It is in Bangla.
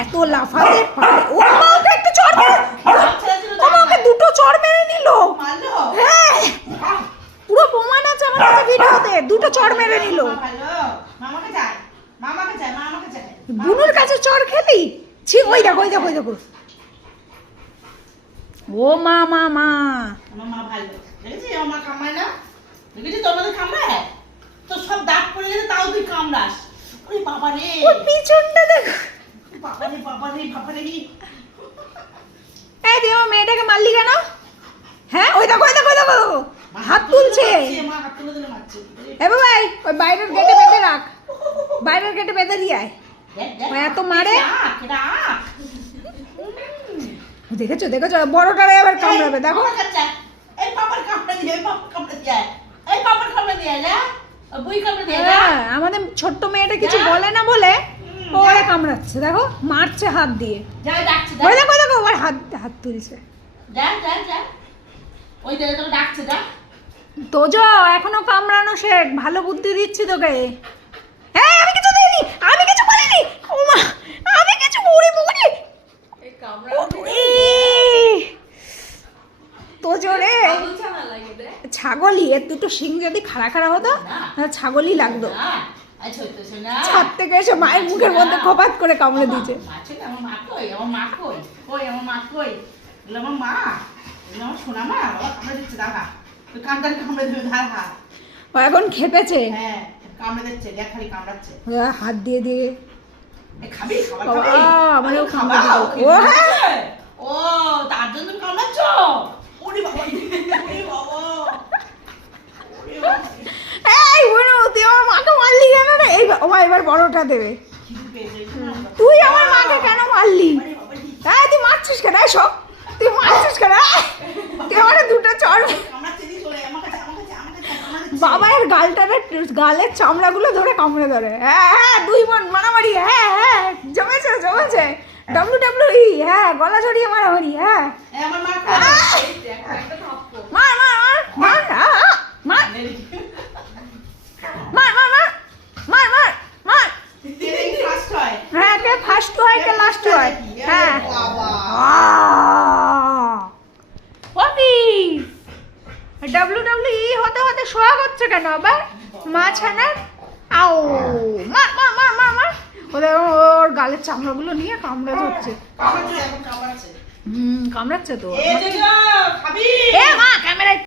এত লাফাতে পারে। ও মা, ওকে একটা চড় মেরে, ও মা, ওকে দুটো চড় মেরে নিল। হ্যাঁ, পুরো প্রমাণ আছে আমার কাছে ভিডিওতে, দুটো চড় মেরে নিল। বুনুর কাছে চড় খেলি? ছি, ওই দেখো ওই দেখো ওই দেখো। ও মা মা মা, আমার মা ভালো দেখেছিস? আমার মা কামড়ায় না, দেখেছিস? তোর মধ্যে কামড়ায় তো সব দাগ পড়ে গেছে, তাও তুই কামড়াস। ওরে বাবা রে, ওর পিছনটা দেখো। বাবা রে বাবা রে বাবা রে। এই তুই আমার মেয়েটাকে মারলি কেন? হ্যাঁ, ওই দেখো ওই দেখো ওই দেখো, হাত তুলছে। মা হাত তুলে দিলে মারছে। এ ভাই, ওই বাইরের গেটে বেঁধে রাখ, বাইরের গেটে বেঁধে দিয়ে আয়। ওই এত মারে। দেখেছো দেখেছো, বড়টারে আবার কামড়াবে, দেখো। এই পাপার কামড়া দিয়ে, এই পাপার কামড়া দিয়ে, এই পাপার কামড়া দিয়ে যা, বুই কামড়া দিয়ে যা। হ্যাঁ, আমাদের ছোট্ট মেয়েটা কিছু বলে না বলে ও ওরে কামড়াচ্ছে, দেখো মারছে হাত দিয়ে। যা ডাকছে, ওই দেখো ওই দেখো, ওর হাত হাত তুলছে। যা যা যা, ওই দেখো তোকে ডাকছে, যা। তোজো, এখনো কামড়ানো শেখ, ভালো বুদ্ধি দিচ্ছি তোকে। হ্যাঁ, আমি কিছু দিইনি, আমি কিছু বলিনি। ও মা, আমি কিছু করিনি। এই কামড়া তোজো রে, ছানা লাগে রে। ছাগলই, এর দুটো শিং যদি খাড়া খাড়া হতো তাহলে ছাগলই লাগতো। আচ্ছা তো শোনা, ছাদ থেকে এসে মায়ের মুখের মধ্যে খপাত করে কামড়ে দিয়েছে। আমার মা কই, আমার মা কই, কই আমার মা কই? এগুলো আমার মা, এগুলো আমার সোনা মা। বাবা কামড়ে দিচ্ছে, দেখা তুই কানটারে কামড়ে দেবে, ধারা। ও এখন খেপেছে। হ্যাঁ, কামড়ে দিচ্ছে, দেখ খালি কামড়াচ্ছে। ও হাত দিয়ে দিয়ে এ খাবি, খাবার বাবা, খাবি? আমারও খাবা, কামড়ে দিল। ও হ্যাঁ, ও তার জন্য তুমি কামড়াচ্ছ? ওরে বাবা, ওরে বাবা, ওরে বাবা। এই বুনু, তুই আমার মাকে মারলি কেন রে? এই ও মা, এবার বড়টা দেবে। খিদে পেয়েছে, এই জন্য আমরা- তুই আমার মাকে কেন মারলি? আরে বাবা রে, হ্যাঁ, তুই মারছিস কেন? এসব তুই মারছিস কেন? তুই আমার দুটো চড়। কামড়াচ্ছে দি চলে, আমার কাছে, আমার কাছে, আমার কাছে কামড়াচ্ছে। বাবার গালটারে, গালের চামড়াগুলো ধরে কামড়ে ধরে। হ্যাঁ হ্যাঁ, দুই বোন মারামারি। হ্যাঁ হ্যাঁ, জমেছে জমেছে। WWE, হ্যাঁ, গলা জড়িয়ে মারামারি। হ্যাঁ, এ আমার মা এই দেখ একটা থাপ্পড়। মার মার মার মার, মার মার মার মার মার মার মার। ফার্স্ট হয়। হ্যাঁ, কে ফার্স্ট হয় কে লাস্ট হয়? হ্যাঁ। বাবা, ওকি WWE হতে হতে শোয়া হচ্ছে কেন আবার? মাছানার আও, মার মার মার মার মার। ওর গালের চামড়াগুলো নিয়ে কামড়ে ধরছে। কামড়াচ্ছে, এখন কামড়াচ্ছে। কামড়াচ্ছে তো। এ দেখো, খাবি? এ মা, ক্যামেরায়